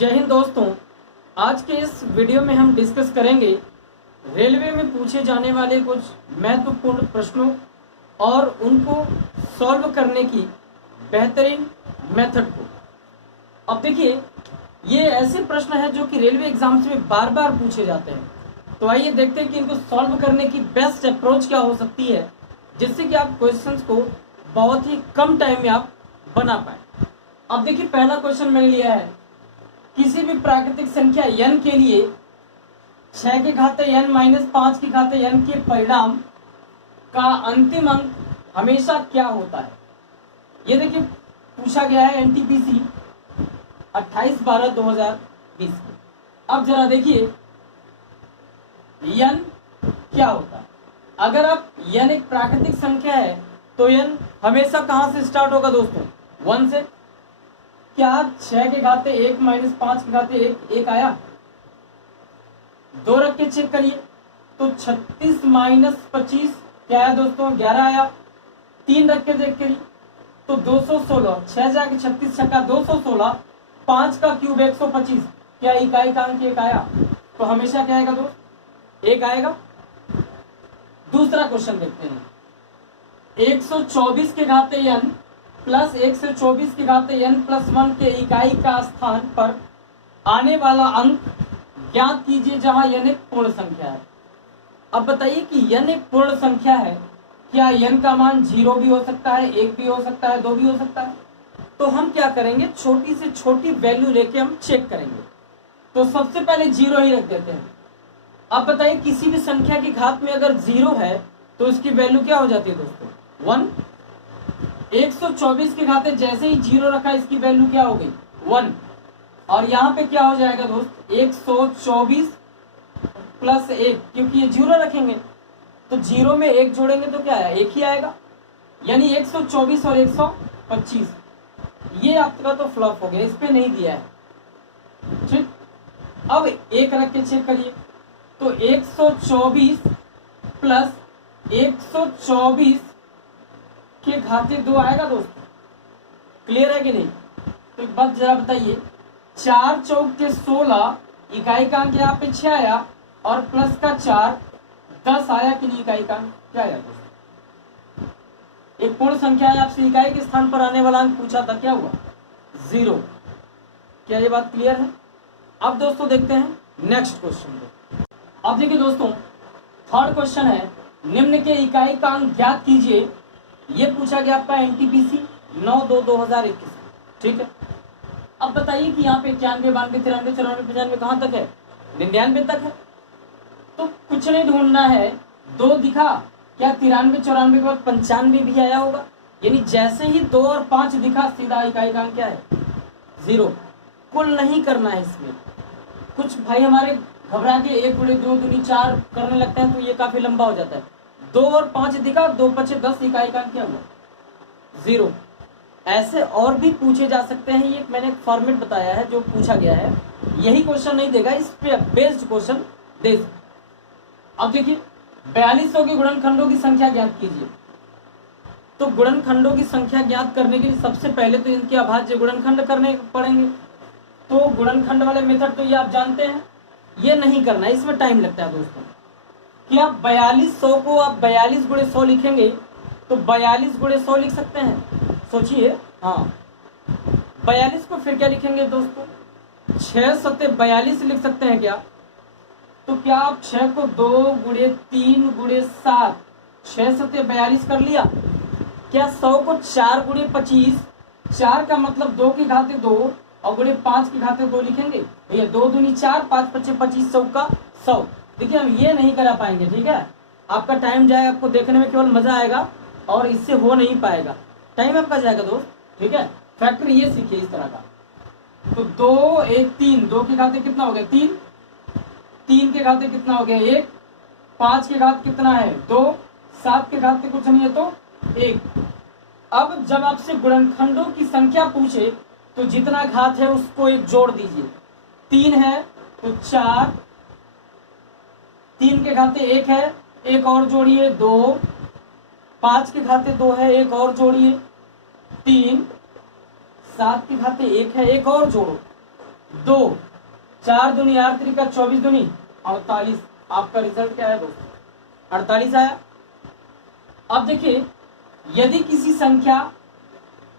जय हिंद दोस्तों। आज के इस वीडियो में हम डिस्कस करेंगे रेलवे में पूछे जाने वाले कुछ महत्वपूर्ण प्रश्नों और उनको सॉल्व करने की बेहतरीन मेथड को। अब देखिए, ये ऐसे प्रश्न है जो कि रेलवे एग्जाम्स में बार बार पूछे जाते हैं। तो आइए देखते हैं कि इनको सॉल्व करने की बेस्ट अप्रोच क्या हो सकती है, जिससे कि आप क्वेश्चंस को बहुत ही कम टाइम में आप बना पाए। अब देखिए, पहला क्वेश्चन मैंने लिया है, किसी भी प्राकृतिक संख्या n के लिए 6 के घाते n माइनस 5 के घाते n के परिणाम का अंतिम अंक हमेशा क्या होता है। ये देखिए पूछा गया है एनटीपीसी 28/12/2020 में। अब जरा देखिए n क्या होता है। अगर आप n एक प्राकृतिक संख्या है तो n हमेशा कहां से स्टार्ट होगा दोस्तों? 1 से। क्या 6 के घाते 1 माइनस 5 के घाते 1 आया? 2 रख के चेक करिए तो 36 माइनस 25 क्या है दोस्तों? 11 आया। 3 रख के चेक करिए तो 216, 6 जाके 36 छक्का 216, 5 का क्यूब 125, क्या इकाई का अंक 1 आया? तो हमेशा क्या आएगा दोस्त? 1 आएगा। दूसरा क्वेश्चन देखते हैं, 124 के घाते n प्लस 124 के घाते n प्लस 1 के इकाई का स्थान पर आने वाला अंक ज्ञात कीजिए जहां n एक पूर्ण संख्या है। अब बताइए कि n एक पूर्ण संख्या है, क्या n का मान 0 भी हो सकता है, 1 भी हो सकता है, 2 भी हो सकता है? तो हम क्या करेंगे, छोटी से छोटी वैल्यू लेके हम चेक करेंगे। तो सबसे पहले 0 ही रख देते हैं। अब बताइए, किसी भी संख्या की घात में अगर 0 है तो इसकी वैल्यू क्या हो जाती है दोस्तों? 1। 124 के घाते जैसे ही 0 रखा, इसकी वैल्यू क्या हो गई? 1। और यहाँ पे क्या हो जाएगा दोस्त? 124 प्लस 1, क्योंकि ये 0 रखेंगे तो 0 में 1 जोड़ेंगे तो क्या है? 1 ही आएगा। यानी 124 और 125, ये आपका तो फ्लॉप हो गया, इस पे नहीं दिया है। ठीक, अब 1 रख के चेक करिए तो 124 प्लस 124 के घाते 2 आएगा दोस्तों। क्लियर है कि नहीं? तो एक बात जरा बताइए, 4 चौक के 16, इकाई का अंक यहाँ पे 6 आया, और प्लस का 4 10 आया कि नहीं? इकाई का अंक क्या आया दोस्तों? एक पूर्ण संख्या है, आपसे इकाई के स्थान पर आने वाला अंक पूछा था, क्या हुआ? 0। क्या ये बात क्लियर है? अब दोस्तों देखते हैं नेक्स्ट क्वेश्चन को। अब देखिए दोस्तों, थर्ड क्वेश्चन है, निम्न के इकाई का अंक ज्ञात कीजिए। ये पूछा गया आपका एनटीपीसी 9/2/2021। ठीक है, अब बताइए कि यहाँ पे 91, 92, 93, 94, 95 कहाँ तक है? 99 तक है। तो कुछ नहीं ढूंढना है, 2 दिखा, क्या 93, 94 के बाद 95 भी आया होगा? यानी जैसे ही 2 और 5 दिखा, सीधा इकाई का अंक क्या है? 0। कुल नहीं करना है इसमें। कुछ भाई हमारे घबरा के 1 गुणे 2 दूनी 4 करने लगते हैं तो ये काफी लंबा हो जाता है। 2 और 5 दिखा, 2 5 10, इकाई का क्या हुआ? 0। ऐसे और भी पूछे जा सकते हैं। ये मैंने एक फॉर्मेट बताया है जो पूछा गया है, यही क्वेश्चन नहीं देगा, इस पे बेस्ड क्वेश्चन दे। अब देखिए, 4200 के गुणनखंडों की संख्या ज्ञात कीजिए। तो गुणनखंडों की संख्या ज्ञात करने के लिए सबसे पहले तो इनके अभाज्य गुणनखंड करने पड़ेंगे। तो गुणनखंड वाले मेथड तो ये आप जानते हैं, ये नहीं करना है, इसमें टाइम लगता है दोस्तों। क्या 4200 को आप 42 गुणे 100 लिखेंगे तो 42 गुणे 100 लिख सकते हैं? सोचिए। हाँ, 42 को फिर क्या लिखेंगे दोस्तों? 6 सत्ते 42 लिख सकते हैं क्या? तो क्या आप 6 को 2 गुणे 3 गुणे 7, 6 सत्ते 42 कर लिया? क्या 100 को 4 गुणे 25, 4 का मतलब 2 के घाते 2 और गुणे 5 के घाते 2 लिखेंगे? भैया 2 दूनी 4, 5 पच्चे 25, 100 का 100। देखिए, हम ये नहीं करा पाएंगे। ठीक है, आपका टाइम जाएगा, आपको देखने में केवल मजा आएगा और इससे हो नहीं पाएगा, टाइम आपका जाएगा दोस्त। ठीक है, फैक्टर ये सीखिए इस तरह का। तो 2 1 3, 2 के घाते कितना हो गया? 3, 3 के घाते कितना हो गया? 1, 5 के घात कितना है? 2, 7 के घाते कुछ नहीं है तो 1। अब जब आपसे गुणनखंडों की संख्या पूछे तो जितना घात है उसको 1 जोड़ दीजिए। 3 है तो 4, 3 के घाते 1 है, 1 और जोड़िए 2, 5 के घाते 2 है, 1 और जोड़िए 3, 7 के घाते 1 है, 1 और जोड़ो 2, 4 दूनी 8 त्रिका 24 दूनी 48। आपका रिजल्ट क्या है दोस्तों? 48 आया। अब देखिए, यदि किसी संख्या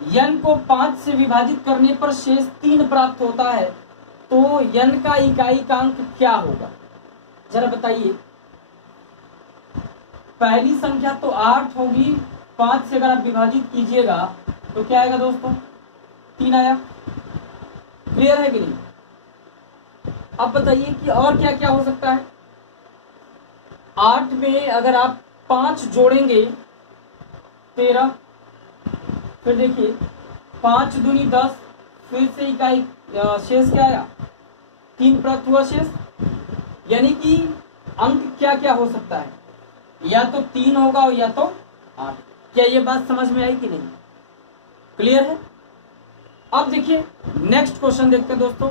n को 5 से विभाजित करने पर शेष 3 प्राप्त होता है तो n का इकाईकांक क्या होगा? जरा बताइए। पहली संख्या तो 8 होगी, 5 से अगर आप विभाजित कीजिएगा तो क्या आएगा दोस्तों? 3 आया। क्लियर है कि नहीं? अब बताइए कि और क्या क्या हो सकता है। 8 में अगर आप 5 जोड़ेंगे 13, फिर देखिए 5 दूनी 10, फिर से इकाई शेष क्या आया? 3 प्राप्त हुआ शेष। यानी कि अंक क्या क्या हो सकता है? या तो 3 होगा और या तो 8। क्या ये बात समझ में आई कि नहीं? क्लियर है? अब देखिए नेक्स्ट क्वेश्चन देखते हैं दोस्तों,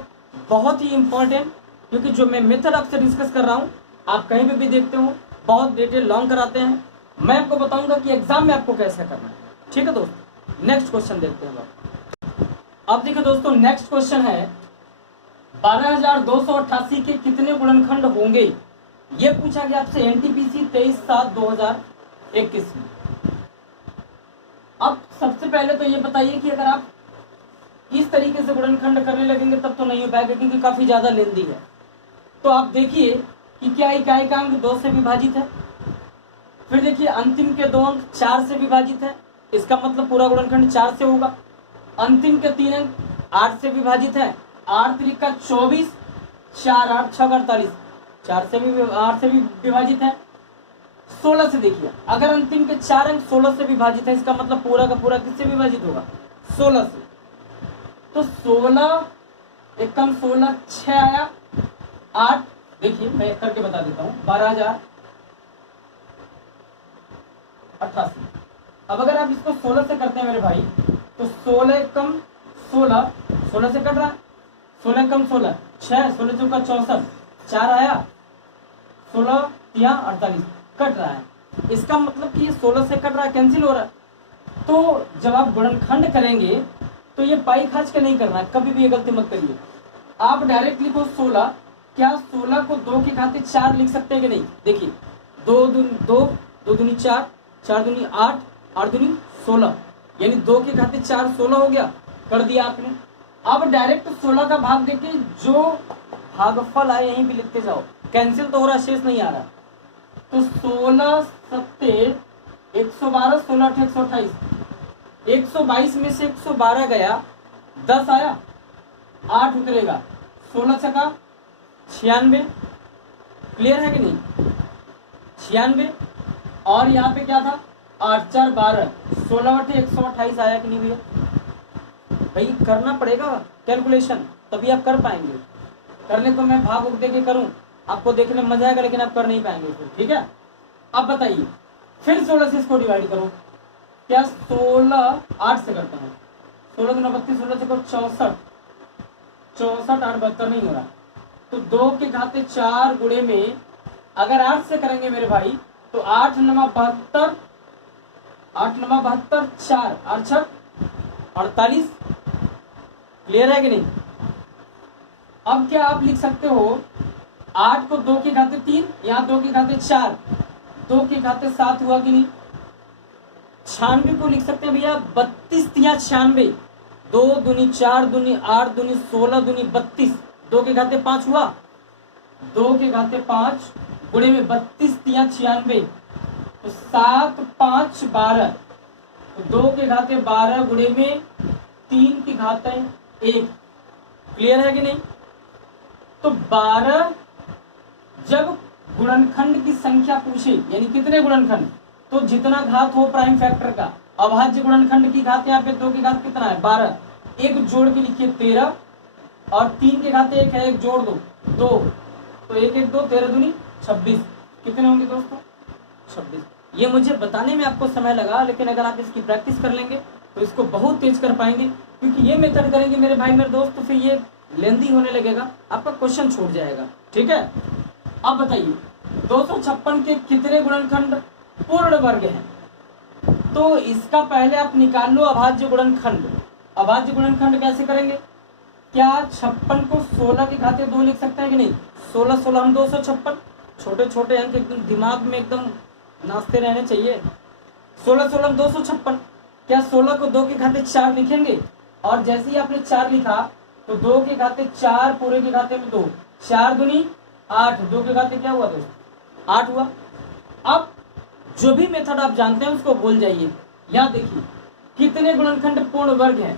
बहुत ही इंपॉर्टेंट, क्योंकि जो मैं मेथड आपसे डिस्कस कर रहा हूं आप कहीं पे भी देखते हो बहुत डिटेल लॉन्ग कराते हैं। मैं आपको बताऊंगा कि एग्जाम में आपको कैसे करना है। ठीक है दोस्तों, नेक्स्ट क्वेश्चन देखते हैं। अब देखिए दोस्तों, नेक्स्ट क्वेश्चन है 12,288 के कितने गुणनखंड होंगे? ये पूछा गया आपसे एनटीपीसी 23/7/2021 में। अब सबसे पहले तो ये बताइए कि अगर आप इस तरीके से गुणनखंड करने लगेंगे तब तो नहीं हो पाएगा, क्योंकि काफी ज्यादा लेंदी है। तो आप देखिए कि क्या इकाईकांक 2 से विभाजित है, फिर देखिए अंतिम के 2 अंक 4 से विभाजित है, इसका मतलब पूरा गुणनखंड 4 से होगा। अंतिम के 3 अंक 8 से विभाजित है, 8 त्रिका 24, 4 8 6 48, 8 से भी विभाजित है। 16 से देखिए, अगर अंतिम के 4 अंक 16 से विभाजित है, इसका मतलब पूरा का पूरा किससे विभाजित होगा? 16 से। तो 16 एकम 16 6 आया, 8 देखिए मैं करके बता देता हूँ, 12,088। अब अगर आप इसको 16 से करते हैं मेरे भाई, तो 16 एकम 16, 16 से कट रहा है, 16 एकम 16 6, 16 चौका 64, 4 आया, 16 या 48 कट रहा है। इसका मतलब कि ये 16 से कट रहा है, कैंसिल हो रहा है। तो जब आप गुणनखंड करेंगे तो ये पाई खाच के नहीं करना है, कभी भी ये गलती मत करिए। आप डायरेक्ट लिखो 16। क्या 16 को 2 के घाते 4 लिख सकते हैं कि नहीं? देखिए 2 दूनी 4, 4 दूनी 8, 8 दूनी 16, यानी 2 के घाते 4 16 हो गया, कर दिया आपने। अब डायरेक्ट 16 का भाग देके जो भागफल आए यहीं भी लिखते जाओ, कैंसिल तो हो रहा, शेष नहीं आ रहा। तो 16 7 112, 16 8 128, 122 में से 112 गया, 10 आया, 8 उतरेगा, 16 छका 96। क्लियर है कि नहीं? 96। और यहाँ पे क्या था? 8 4 12, 16 8 128 आया कि नहीं भैया? भाई करना पड़ेगा कैलकुलेशन, तभी आप कर पाएंगे। करने को मैं भाग दे के करूं, आपको देखने में मजा आएगा, लेकिन आप कर नहीं पाएंगे फिर। ठीक है, अब बताइए फिर 16 से इसको डिवाइड करो। क्या 16 8 से करता हूँ, 16 2 32, 16 से 64, 64 8 72 नहीं हो रहा। तो 2 के घाते 4 गुणे में अगर 8 से करेंगे मेरे भाई, तो 8 9 72, 8 9 72, 4 8 6 48। क्लियर है कि नहीं? अब क्या आप लिख सकते हो, 8 को 2 के घाते 3, यहाँ 2 के घाते 4, 2 के घाते 7 हुआ कि नहीं? 96 को लिख सकते हैं भैया 32 तिया 96, 2 दूनी 4 दूनी 8 दूनी 16 दूनी 32, 2 के घाते 5 हुआ, 2 के घाते 5 गुणे में 32 तिया 96, तो 7 5 12, तो 2 के घाते 12 गुणे में 3 की घात 1। क्लियर है कि नहीं? तो 12 जब गुणनखंड की संख्या पूछे, यानी कितने गुणनखंड, तो जितना घात हो प्राइम फैक्टर का, अभाज्य गुणनखंड की घात यहाँ पे 2 की घात कितना है? 12, एक जोड़ के लिखिए 13, और 3 के घाते 1 है, एक जोड़ दो 2, तो 1 1 2, 13 दूनी 26। कितने होंगे दोस्तों? 26। ये मुझे बताने में आपको समय लगा, लेकिन अगर आप इसकी प्रैक्टिस कर लेंगे तो इसको बहुत तेज कर पाएंगे, क्योंकि ये मेथड करेंगे मेरे भाई मेरे दोस्त तो फिर ये लेंदी होने लगेगा, आपका क्वेश्चन छूट जाएगा। ठीक है, अब बताइए 256 के कितने गुणनखंड पूर्ण वर्ग हैं? तो इसका पहले आप निकाल लो अभाज्य गुणनखंड। अभाज्य गुणनखंड कैसे करेंगे? क्या 56 को 16 के घाते 2 लिख सकते हैं कि नहीं? 16 16 हम 256, छोटे छोटे अंक एकदम दिमाग में एकदम नाचते रहने चाहिए। 16 16 हम 256, क्या 16 को 2 के घाते 4 लिखेंगे? और जैसे ही आपने 4 लिखा तो 2 के घाते 4 पूरे के घाते में 2, 4 दूनी 8, 2 के घाते क्या हुआ दोस्तों? 8 हुआ। अब जो भी मेथड आप जानते हैं उसको भूल जाइए। यहाँ देखिए कितने गुणनखंड पूर्ण वर्ग हैं।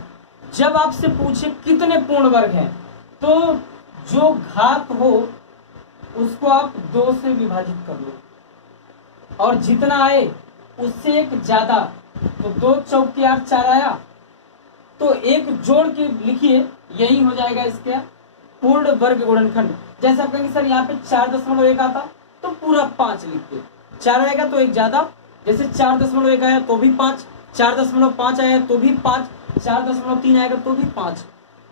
जब आपसे पूछे कितने पूर्ण वर्ग हैं तो जो घात हो उसको आप 2 से विभाजित कर लो, और जितना आए उससे एक ज्यादा, तो 2 चौके 8 4 आया, तो एक जोड़ के लिखिए, यही हो जाएगा इसका पूर्ण वर्ग गुणनखंड। जैसे आप कहेंगे सर यहाँ पे 4.1 आता तो पूरा 5 लिखते, 4 आएगा तो एक ज्यादा, जैसे 4.1 आया तो भी 5, 4.5 आया तो भी 5, 4.3 आएगा तो भी 5,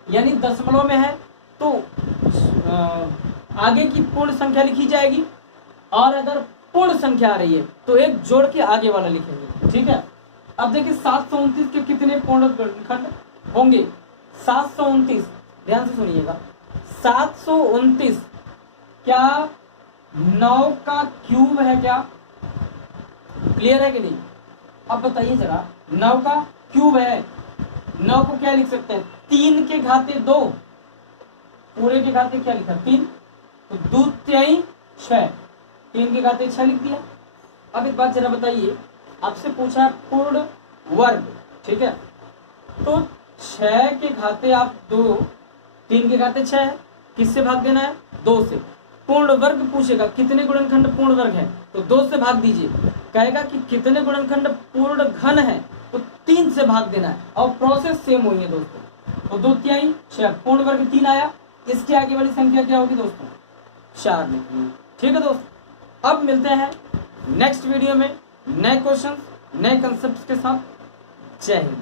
यानी दशमलव में है तो आगे की पूर्ण संख्या लिखी जाएगी, और अगर पूर्ण संख्या आ रही है तो एक जोड़ के आगे वाला लिखेंगे। ठीक है। अब देखिए 729 के कितने पूर्ण खंड होंगे? 729, ध्यान से सुनिएगा, 729 क्या 9 का क्यूब है क्या? क्लियर है कि नहीं? अब बताइए जरा, 9 का क्यूब है, 9 को क्या लिख सकते हैं? 3 के घाते 2, पूरे के घाते क्या लिखा? 3, तो 2 3 6, 3 के घाते 6 लिख दिया। अब एक बात जरा बताइए, आपसे पूछा है पूर्ण वर्ग, ठीक है, तो 6 के घाते आप 2, 3 के घाते 6 है, किससे भाग देना है? 2 से। पूर्ण वर्ग पूछेगा कितने गुणनखंड पूर्ण वर्ग है, तो 2 से भाग दीजिए। कहेगा कि कितने गुणनखंड पूर्ण घन है, तो 3 से भाग देना है, और प्रोसेस सेम हुई है दोस्तों। तो 2 3 6, पूर्ण वर्ग 3 आया, इसके आगे वाली संख्या क्या होगी दोस्तों? 4 लिखिए। ठीक है दोस्तों, अब मिलते हैं नेक्स्ट वीडियो में नए क्वेश्चन नए कंसेप्ट के साथ। जय हिंद।